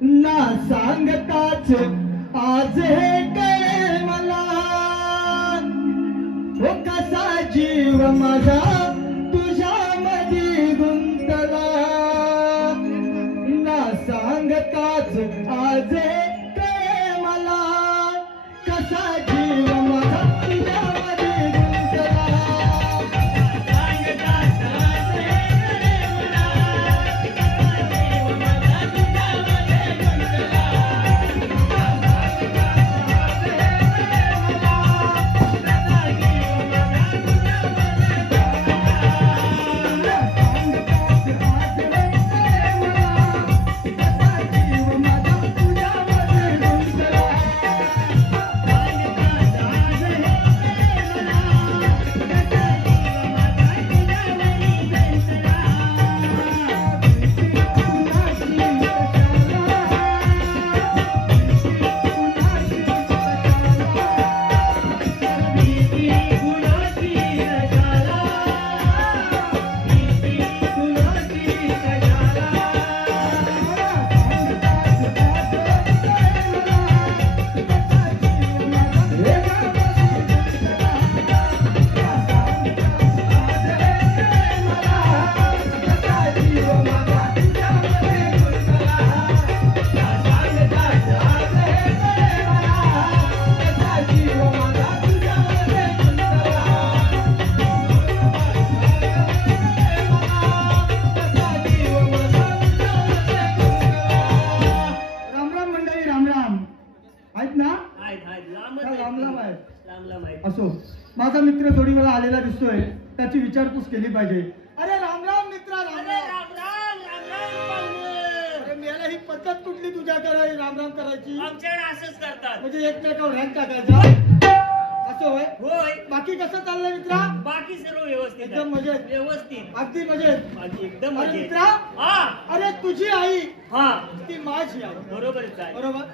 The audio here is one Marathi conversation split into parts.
ना सांगताच आज हे कळे मला, हो कसा जीव माझा तुझ्यामध्ये गुंतला, ना सांगताच आज हे कळे मला, कसा जीव माझा तुझ्यामध्ये गुंतला. असो, माझा मित्र थोडी वेळा आलेला दिसतोय, त्याची विचारपूस केली पाहिजे. अरे राम राम मित्रा. अरे राम राम राम राम. अरे मला ही पद्धत कुठली तुझ्याकडे राम राम करायची? आमच्याकडे असंच करतात, म्हणजे एकमेकावर रँक टाकायचा. असं होय? होय. बाकी कसं चाललंय मित्रा? बाकी सर्व व्यवस्थित, एकदम मजेत. व्यवस्थित, अगदी मजेत. बाकी एकदम अरे मजेत. मित्रा, हा अरे तुझी आई हा ती माझी आई. बरोबरच आहे. बरोबर.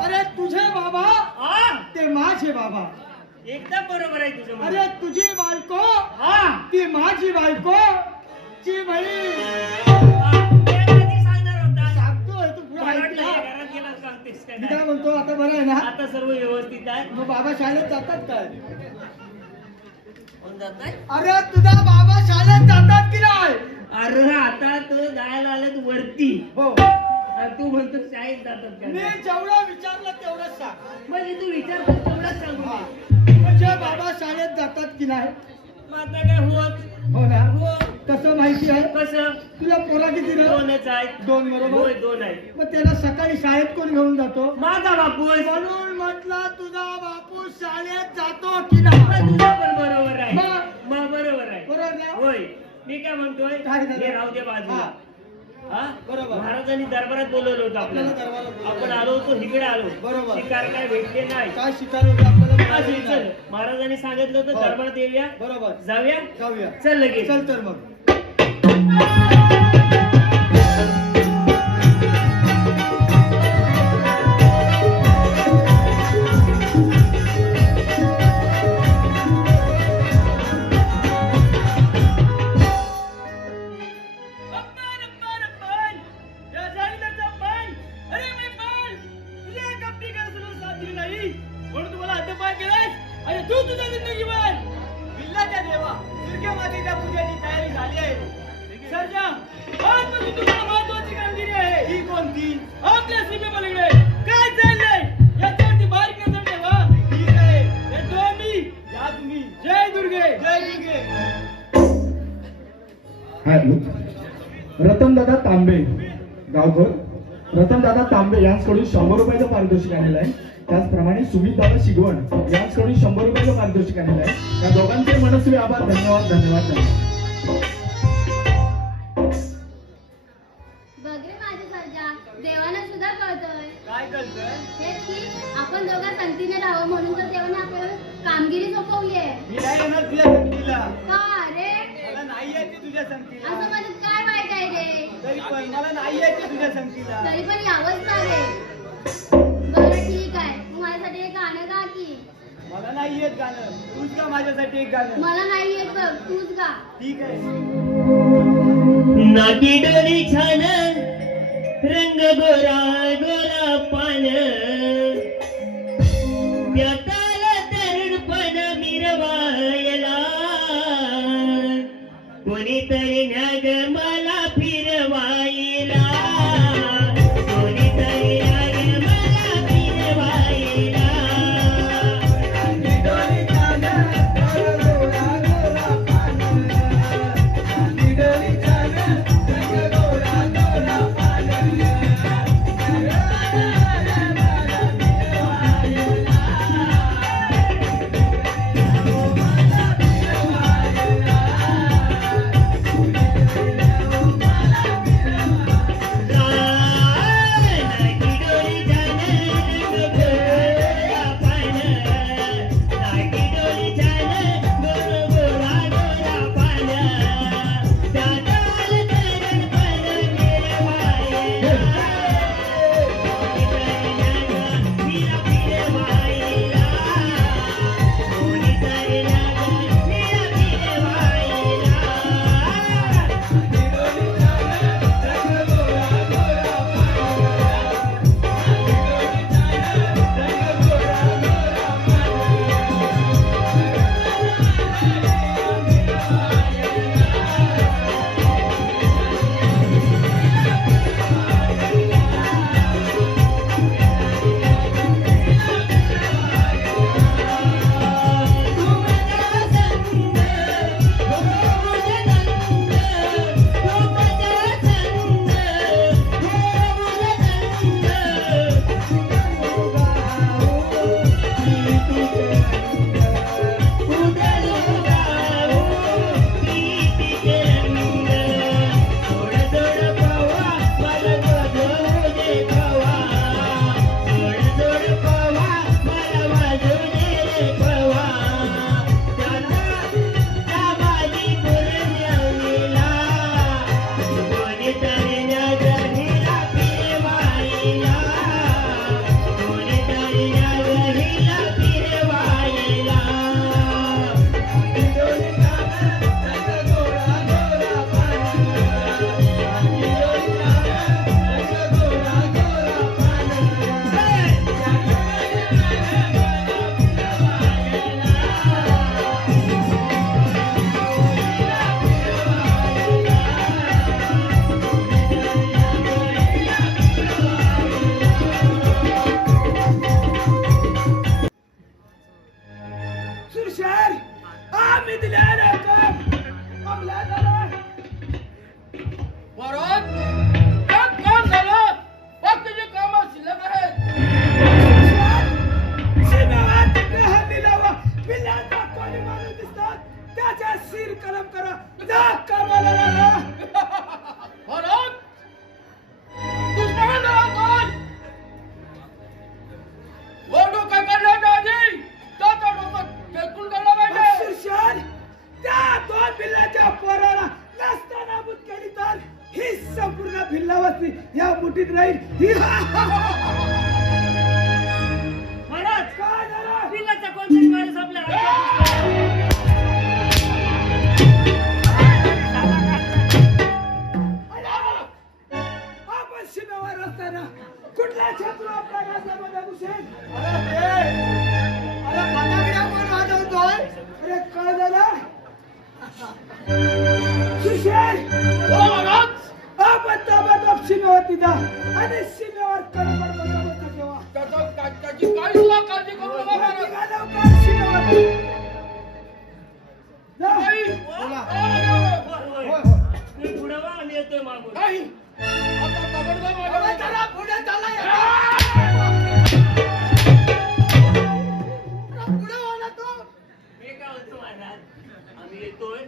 अरे तुझे बाबा हा ते माझे बाबा. एकदम बरोबर आहे तुझं. अरे तुझी बायको हा ती माझी बायको ची बहीण. ते कधी सांगणार होता? सांगतोय तू पुढे मला ऐक वाटलं ना. घरात गेला सांगतेस काय मी नाही. काय म्हणतो, आता बरं आहे ना? आता सर्व व्यवस्थित आहे. मग बाबा शाळेत जातात काय? कोण जात नाही? अरे तुझा बाबा शाळेत जातात की नाही? अरे आता तो जायला आलेत वरती, हो. आणि तू म्हणतो शाळेत जातात का? मी जेवढं विचारलं तेवढंच सांग. म्हणजे तू विचारतो तेवढंच सांगू हा. दे. म्हणजे बाबा शाळेत जातात की नाही? मग आता काय होत? हो ना. हो. कसं माहिती आहे? कसं? तुला पोरा किती रे? दोनच आहे. दोन बरोबर. होय, दोन आहे. मग त्याला सकाळी शाळेत कोण घेऊन जातो? माझा बापूस. म्हणून म्हटलं तुझा बापू शाळेत जातो की नाही? तुझं पण बरोबर आहे. मग? मग बरोबर आहे. बरोबर ना? होय. मी काय म्हणतोय, काय झालं? हे राहू दे बाजूला. हा. हा? बरोबर. महाराजांनी दरबारात बोलवलं होतं आपल्याला आपल्याला. दरबारात बोलवलं. आपण आलो होतो, इकडे आलो. बरोबर. शिकार काय भेटले नाही. काय शिकार होते आपल्याला आज माहिती चल, नाही. महाराजांनी सांगितलं होतं हो. दरबारात येऊया, बरोबर. जाऊया, जाऊया. चल लगेच. चल तर मग. रतनदादा तांबे, गावकर रतनदादा तांबे यांच्याकडून 100 रुपयाचं पारितोषिक आलेलं आहे. त्याचप्रमाणे सुमितदादा शिगवण यांच्याकडून 100 रुपयाचं पारितोषिक आलेलं आहे. या दोघांचे मनस्वी आभार. धन्यवाद धन्यवाद धन्यवाद. बघे माझे सर्जा, देवाला सुद्धा कळतंय. काय करतोय? हेच की आपण दोघं संगतीने राहावं म्हणून तर देवाने आपल्याला कामगिरी सोपवली आहे. मी नाही येणार तुझ्या संगतीला. का रे? मला नाही यायची तुझ्या संगतीला. असं माझ्यात काय वाईट आहे रे? तरी पण मला नाही यायची तुझ्या संगतीला. तरी पण यावंच लागेल. बरं ठीक आहे, तू माझ्यासाठी एक गाणं गा की. मला नाही येत गाणं. तूच का माझ्यासाठी एक गाणं. मला नाही येत बघ, तूच गा. ठीक आहे. नाकी डोरी छान रंग गोरा गोरा पान त्याला तरुणपण मिरवायला कोणीतरी न्याग मला फिरवायला कोणीतरी न्याग मला फिरवायला या मुठीत राहील महाराज काय झालं पिल्लाचा कोणतरी माणूस आपल्या आपण सीमेवर असताना कुठला शत्रू आपल्या राज्यामध्ये घुसेल अरे फटाकड्या कोण वाजवतोय अरे काय झालं सुशेल आपण ताबडतोब सीमेवरती जा आणि सीमेवर कडकड बंदोबस्त ठेवा त्याची काही सुद्धा काळजी करू नका महाराज. निघा लवकर सीमेवरती जा. तुम्ही पुढे वा आम्ही येतोय मागून नाही. आता ताबडतोब माझ्या चला, पुढे चला. पुढे हो ना तू. मी काय होतो महाराज आम्ही येतोय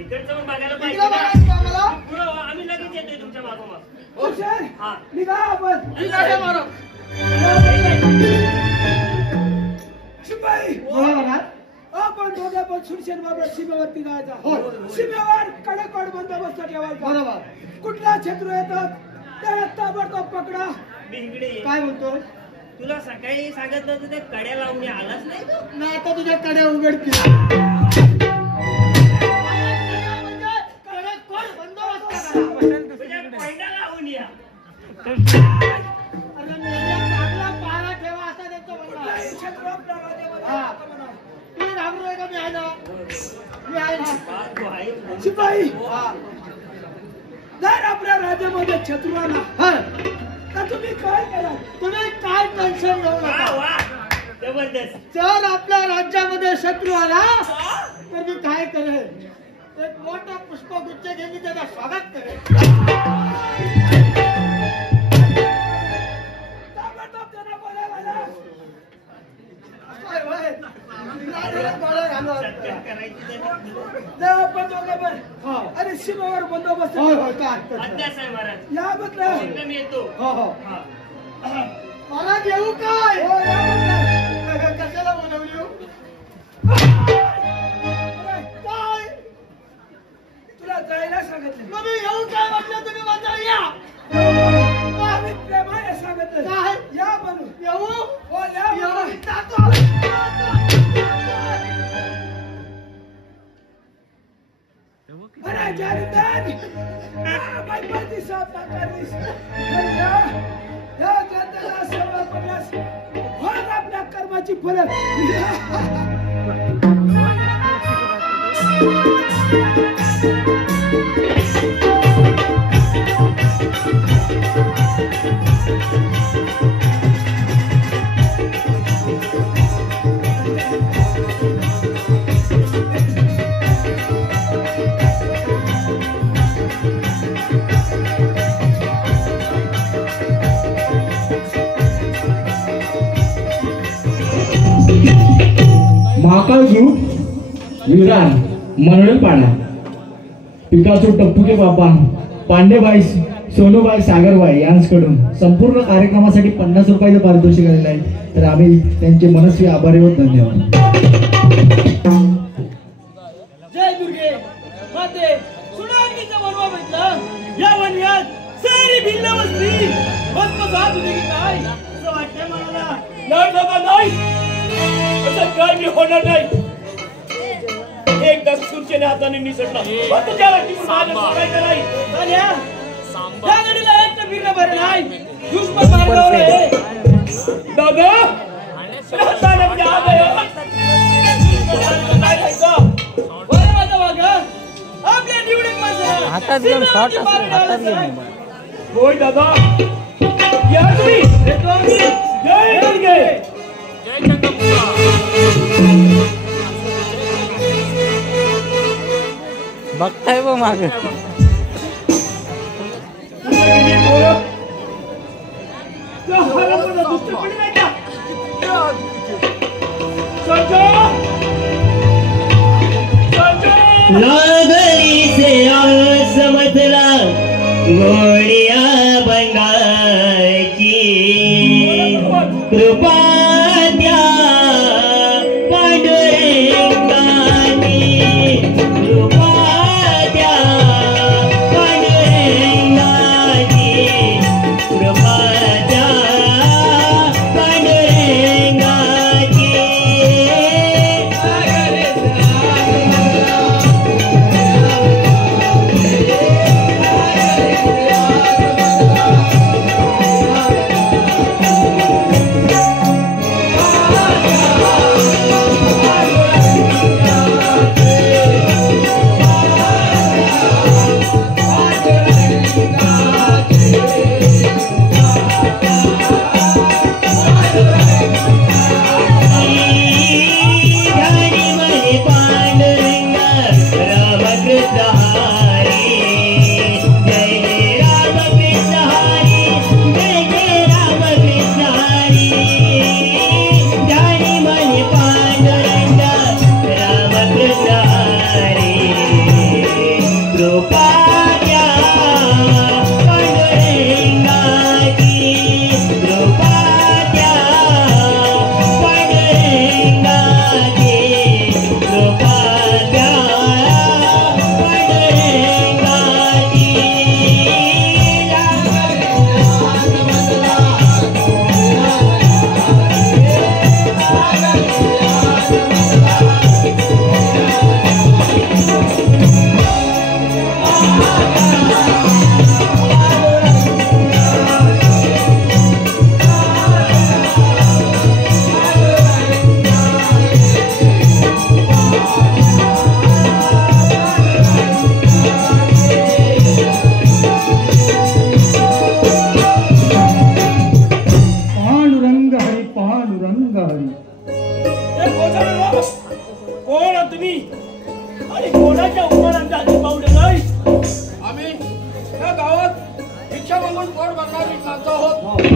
इकडचं पण बघायला इकडे पाहिजे बघायचं आम्हाला. पुढे वा आम्ही लगेच येतोय तुमच्या मागोमाग हुशार. हा. निघा आपण. ठीक आहे महाराज. शिपाई आपण दोघे पण सुरसेन बाबा सीमेवरती जायचा सीमेवर कडकड बंदोबस्त ठेवायचा बरोबर कुठला शत्रू येतात त्याला ताबडतोब पकडा मी इकडे ये. काय म्हणतोय तुला सकाळी सांगितलं होतं त्या कड्या लावून आलाच नाही तू ना आता तुझ्या कड्या उघडतील तुझ्या पहिला लावून या अरे मेल्या चांगला पारा ठेवा असा त्यांचं म्हणणं आहे. हा. तुम्ही घाबरू नका, मी आहे ना. मी आहे ना. तू आहे शिपाई हा. जर आपल्या राज्यामध्ये शत्रू आला हा. तर तुम्ही काय करा? तुम्ही काय टेन्शन घेऊ वा नका. वा जबरदस्त जर आपल्या राज्यामध्ये शत्रू आला तर मी काय करेन? एक मोठा पुष्पगुच्छ घेऊन मी त्याचा स्वागत करेन. ताबडतोब त्यांना बोलावायला. होय, होय. राजाला डोळे घालून. सत्कार करायची त्यांना. जर आपण दोघं पण हो. आणि सीमेवर बंदोबस्त होय, होय, काय हरकत नाही. अध्यास आहे महाराज याबद्दल एकदम येतो हो, हो. हा. मला घेऊ काय? हो, याबद्दल. कशाला बोलवली हो? काय? तुला जायला सांगितलं. तुम्ही येऊ काय म्हटलं? तुम्ही माझ्या या. आम्ही प्रेमाने सांगितलं. काय? या म्हणून. येऊ? हो, या येऊ. म्हणून. जातो. अरे जालिंदर! बाई परती साथ नाकारीस. या ग्रंथाला सेवा करण्यास फळ आपल्या कर्माची फळ. महाकाळ ग्रुप विरार मनोरपाडा पिकाचो टप्पुके बापा पांडेबाई सोनूबाई सागरबाई यांच्याकडून संपूर्ण कार्यक्रमासाठी 50 रुपयाचं पारितोषिक आलेलं आहे. तर आम्ही त्यांचे मनस्वी आभारी व धन्यवाद. जय दुर्गे माते सुनागीचं वनवा भेटलं. या वनव्यात सारी भिल्ल बसली. भस्मसात होती की काय असं वाटतंय मला. नाही बाबा नाही, असं काय मी होणार नाही. एकदा सूर्याने हाताने निसटला पण तुझ्या वाटीतून माझं सोडायचं नाही. तान्या, त्या गाडीला एक फिरणं बरं नाही. दुश्मन मार्गावर आहे. दादा राहताना मी आज आहे. काय राहायचं? बरं माझा वागा. आपल्या निवडीत माझं हातात घेऊन शॉट असतो, हातात घेऊन. होय दादा, या तुम्ही येतो आम्ही. जय दुर्गे. बघताय बघ माग. लागली से समजला गोडिया बंगाची कृपा द्या पांडुरंगाची कृपा द्या पांडुरंगाची कृपा द्या पांडुरंगाची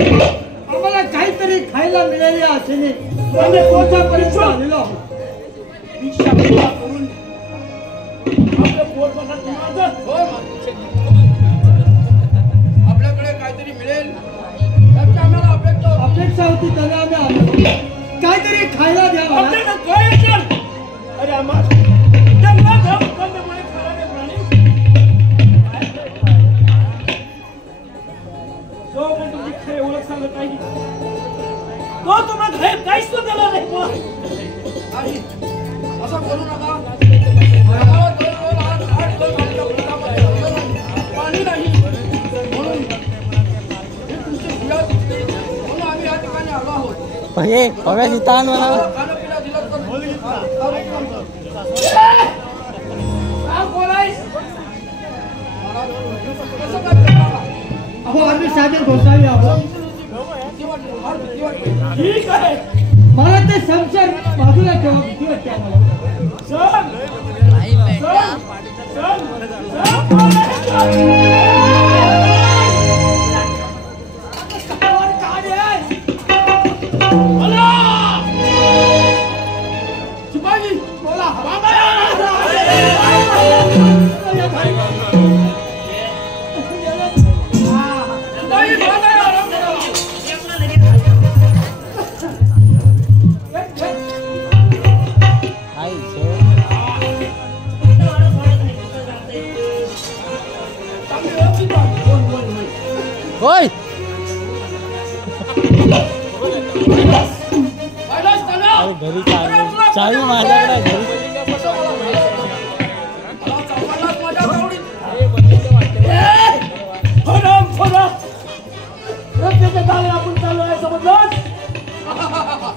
आम्हाला काहीतरी खायला मिळेल या आशेने आम्ही पोटापर्यंत आलेलो आहोत. भिक्षा गोळा करून आपलं पोट बघत माझं. आपल्याकडे काहीतरी मिळेल त्याची आम्हाला अपेक्षा होती त्याला आम्ही आलो. काहीतरी खायला द्यावा. आपल्याला काय असेल? अरे आम्हाला जंगलात जाऊन कंदमुळे खाणारे प्राणी जो पण तुमची खरी ओळख सांगत नाही तो तुम्हाला घरी काहीच तो दिला नाही. नाही असं करू नका. आम्हाला दोन आठ पाणी नाही म्हणून हे तुमची भुया दिसते म्हणून आम्ही या ठिकाणी आलो आहोत. हे हव्याची ताण मला खाणं पिणं दिलं तर काय बोलायस? कसं काय करणार? अहो आम्ही साधे घोसाळी आहोत. भीती वाटते, फार भीती वाटते. ठीक आहे मला ते संशय बाजूला ठेवा. भीती वाटते आम्हाला. चल शिपाई बोला. आई होय घरी चावी माझ्याकडे आहे घरी. आपण चालू आहे समजलं.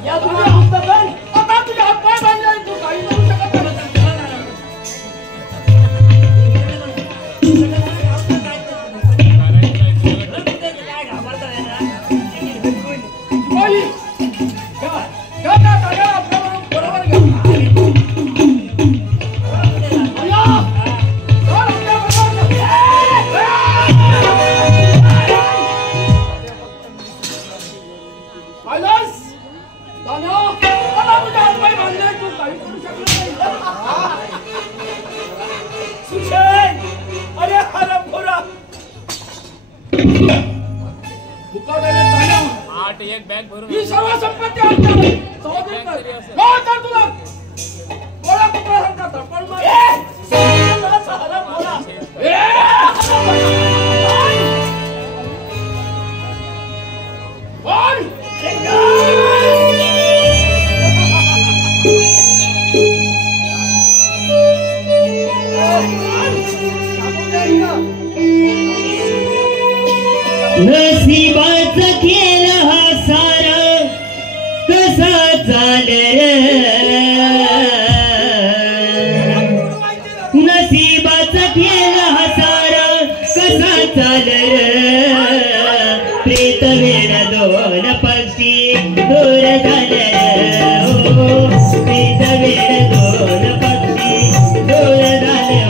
या दुनिया आता तुझे हात पाय बांधले तू काही करू शकत नाही. शिपाई घ्या त्या गाड्या आपल्याबरोबर बरोबर घ्या. अय्या! चल आपल्याबरोबर घ्या. कैलास! दानव! आता तुझे हात पाय बांधले तू काही करू शकत नाही. सुशेन अरे हरमखोरा मुकावलेले दानव. 8 बॅग भरून ही सर्व संपत्ती आमच्या समजली का? हो तर तुला गोळा कुत्र्यासारखा धडपड मार. हरमखोरा बोल! नशिबाचा खेळ हा सारा कसा चालेल. नशिबाचा खेळ हा सारा कसा चालेल. प्रेत वेळ दोन पक्षी दूर झाले. प्रेत वेळ दोन पक्षी दूर झाले.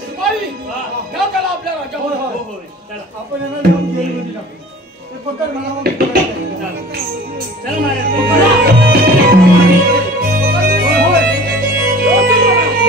शिपाई घ्या त्याला आपल्या राज्यावर. आपण यांना जाऊन जेलमध्ये टाकू. ते पकड मला मग करायचं. चल महाराज होय, होय. व्यवस्थित बघा.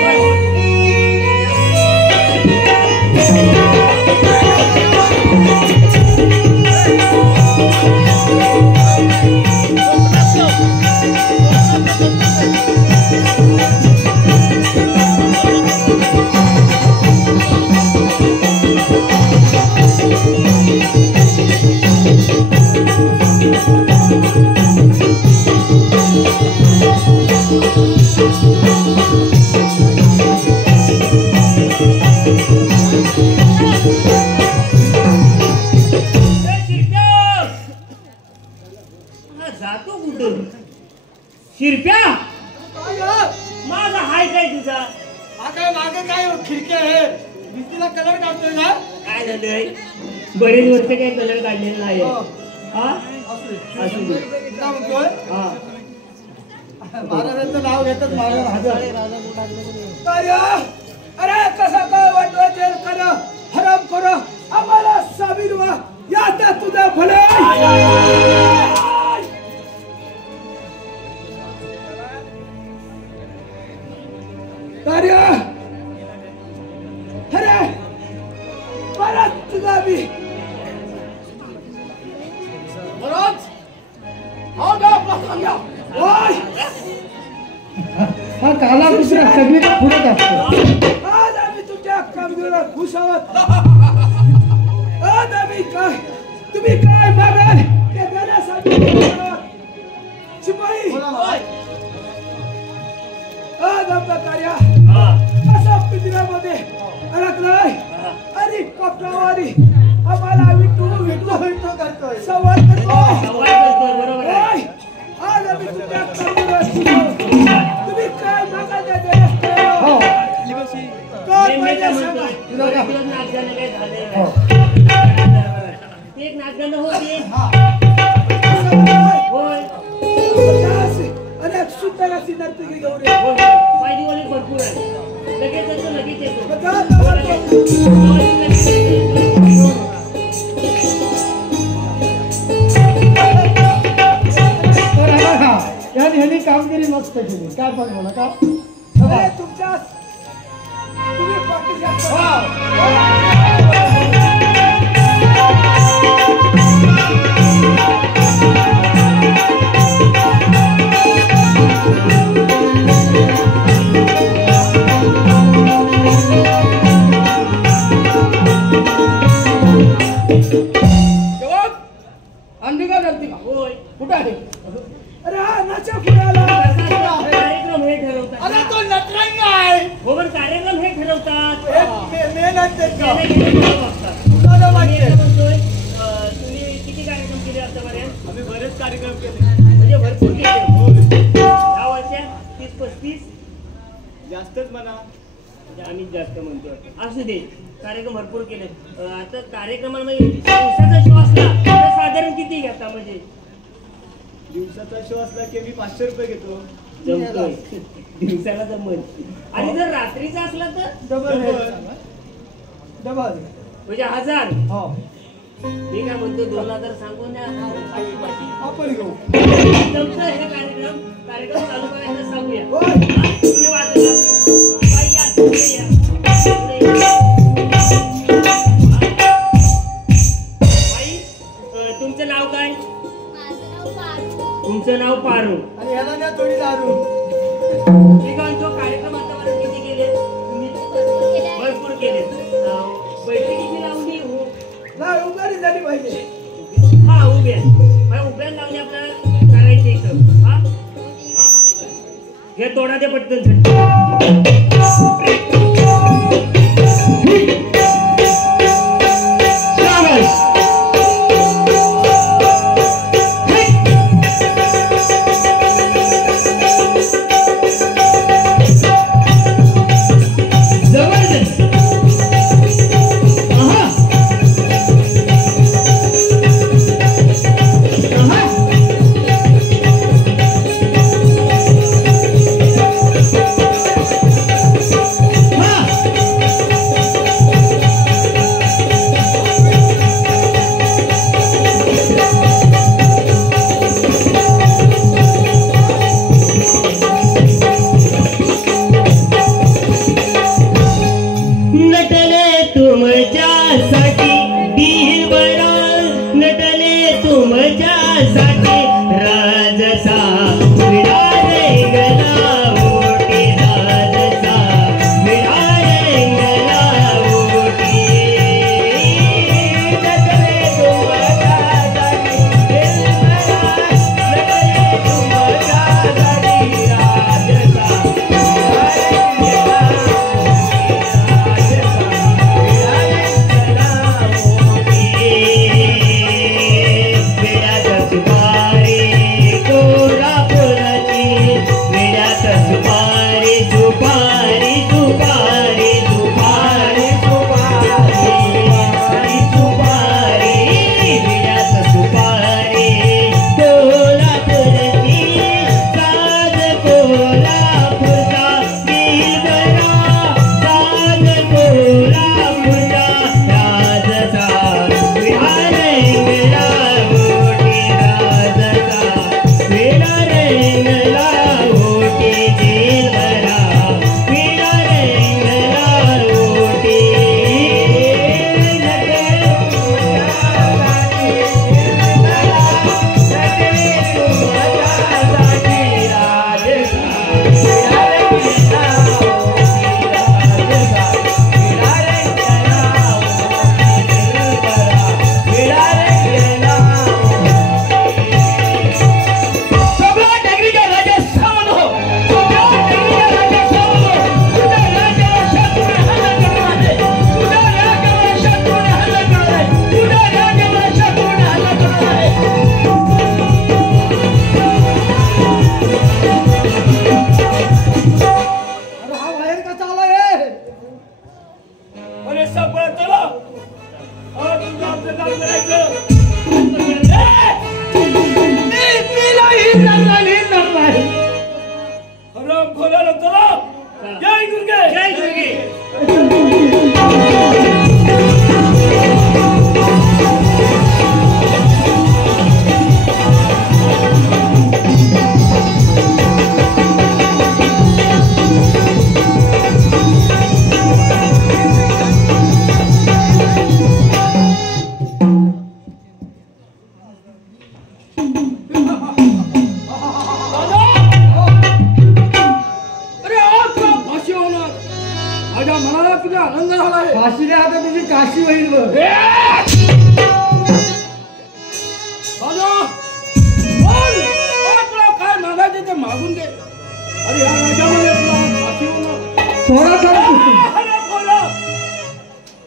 शिरप्या काय आहे? माझा हाय काय तुझा हा काय मागे काय खिडकी आहे भिंतीला कलर काढतोय ना काय झालंय बरेच वर्ष काही कलर काढलेला नाही हो. हा असू असू दे. काय म्हणतोय हा महाराजांचं नाव घेतात महाराज हजर काय अरे कसा काय वाटलं जेल कर हराम कर आम्हाला सामील व्हा याचा तुझा भले कार्य अरे परत तुझा बी महाराज हा घ्या आपला सांग्या ओय हा काला दुसऱ्या सगळी पुढे असतो आज आम्ही तुमच्या कामगिरीला खुश आहोत आज आम्ही काय तुम्ही काय मागाल ते देण्यासाठी शिपाई आज आमचं कार्य हा असं पिंजऱ्यामध्ये अडकलाय आणि कपडावारी आम्हाला विटू करतोय सवाल करतोय संवाद करतोय, बरोबर आहे. ओय, आज आम्ही तुमच्या कामगिरीला खुश आहोत तुम्ही काय मागाल ते देण्यासाठी काय मी पाहिजे काय सांगा म्हणतोय तुला नाचगाणं काय झालंय काय? ते एक नाचगाणं होते होय अनेक सुंदर अशी नर्तकी घेऊन ये. होय माझी ओळख भरपूर आहे लगेच येतो लगेच येतो बघा, गावात लगेच येतो. ह्यांनी कामगिरी मस्त केली काय पण बोला का अरे तुमच्या तुम्ही पाठीशी जवाब अंडी का डरती का होय कुठं आहे अरे हा नाच्या फुलाला कार्यक्रम हे ठरवतात अरे तो नटरंग आहे हो पण कार्यक्रम हे ठरवतात मेहनत देत का गेले गेले बघू बघतात. तुला मी माहिती काय म्हणतोय, तुम्ही किती कार्यक्रम केले आतापर्यंत आम्ही बरेच कार्यक्रम केले म्हणजे भरपूर केले या वर्षात 30-35 जास्तच म्हणा म्हणजे आम्ही जास्त म्हणतोय असू दे कार्यक्रम भरपूर केले आता कार्यक्रमामध्ये दिवसाचा शो असला तर साधारण किती घेता म्हणजे दिवसाचा शो असला की मी 500 रुपये घेतो जमतोय दिवसाला जमत आणि जर रात्रीचा असला तर डबल डबल म्हणजे 1000 हो मी काय म्हणतो 2000 सांगून द्या आपण घेऊ जमतोय हे कार्यक्रम चालू करायला सांगूया होय. हा? तुम्ही वाजवा बाई या पुढे या पुढे या. बाई तुमचं नाव काय माझं नाव पारू. तुमचं नाव पारू आणि ह्याला द्या थोडी दारू ठीक आहे जो कार्यक्रम आतापर्यंत किती केले तुम्ही भरपूर केले आहे. भरपूर केले बैठकी किती लावली हो नाही उभारी झाली पाहिजे हा उभ्या मग उभ्या लावणी आपल्याला करायचे इथं हा हे तोडा दे पटकन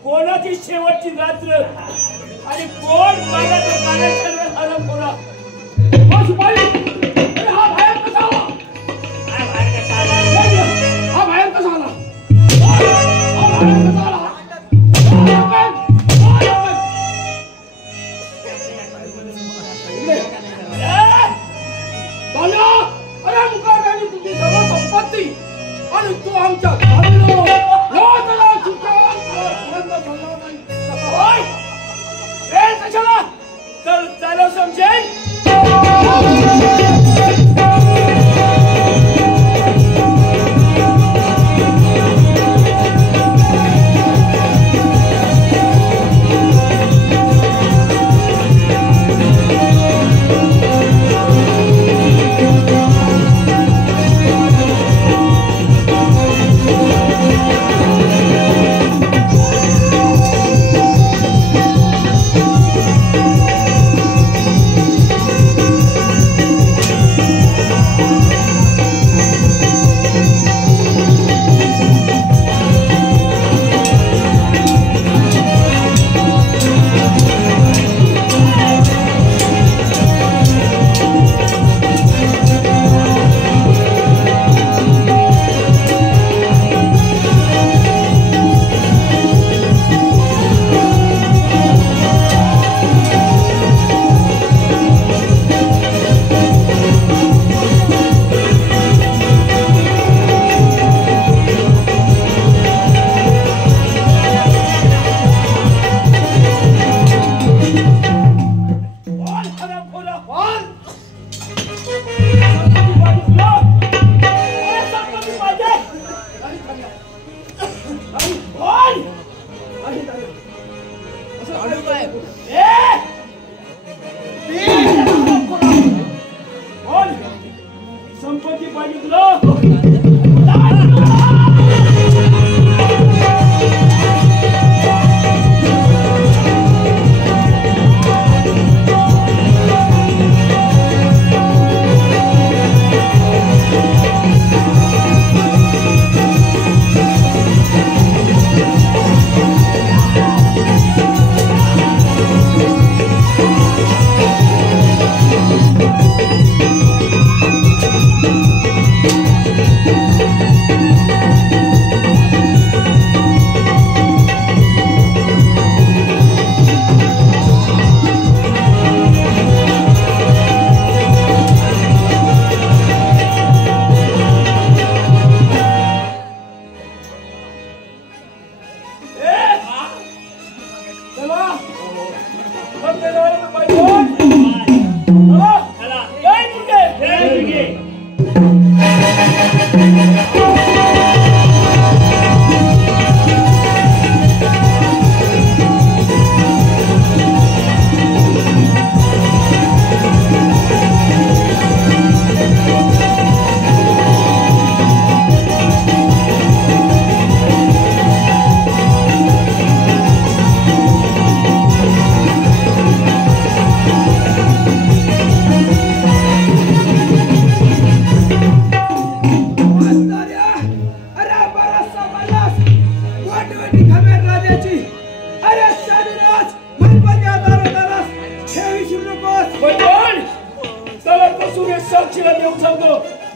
कोणाची शेवटची रात्र आणि कोण माझ्या दुकानात आलं कोणा हा बाहेर कसा आला हा बाहेर कसा आला अरे मुकाटाने तुझी सर्व संपत्ती आणि तू आमच्या चल चालो समजेल संपत्ती पाहिजे तुला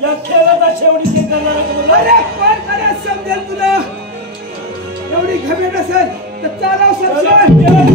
या खेळाचा शेवटी ते करणार समजेल तुला एवढी घमेंड असेल तर चालव सर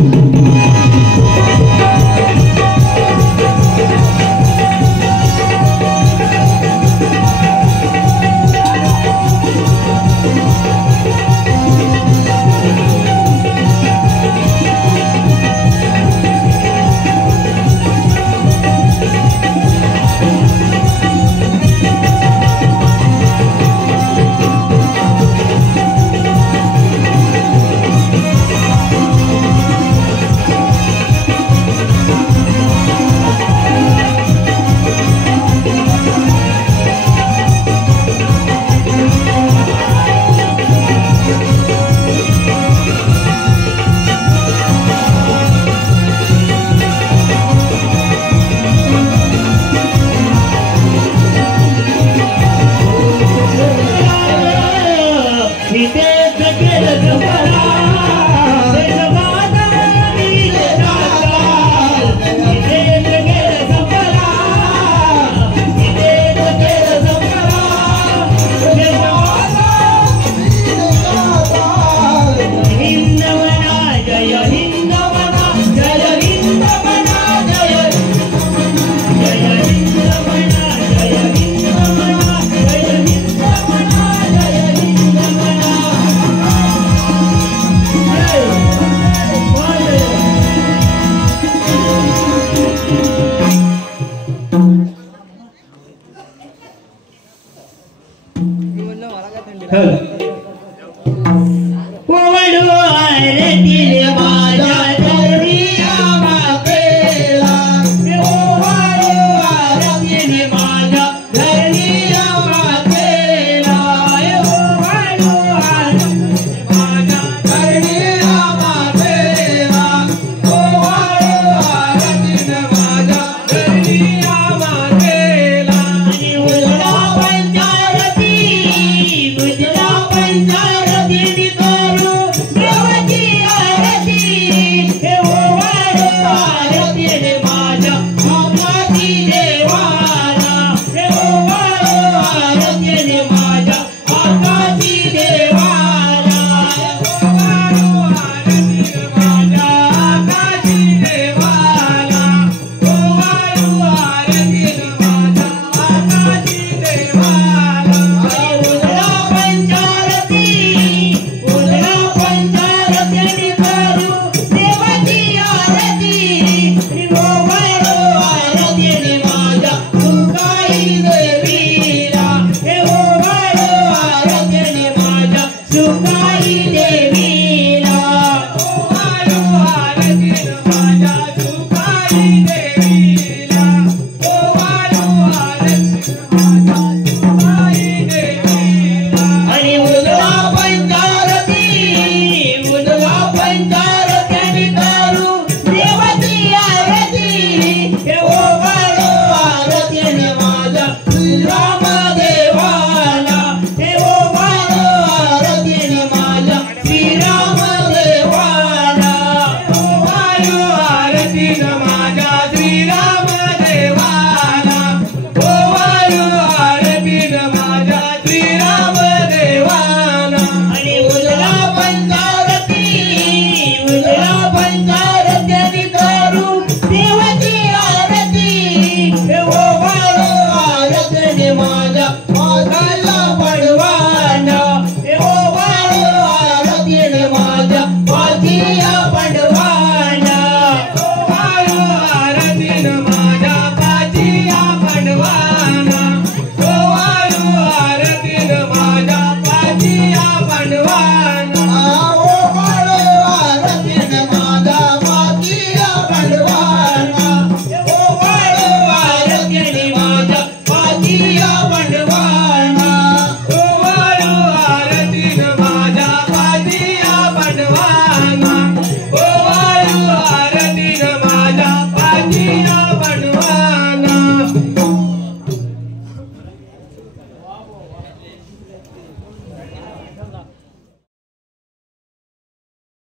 Sukai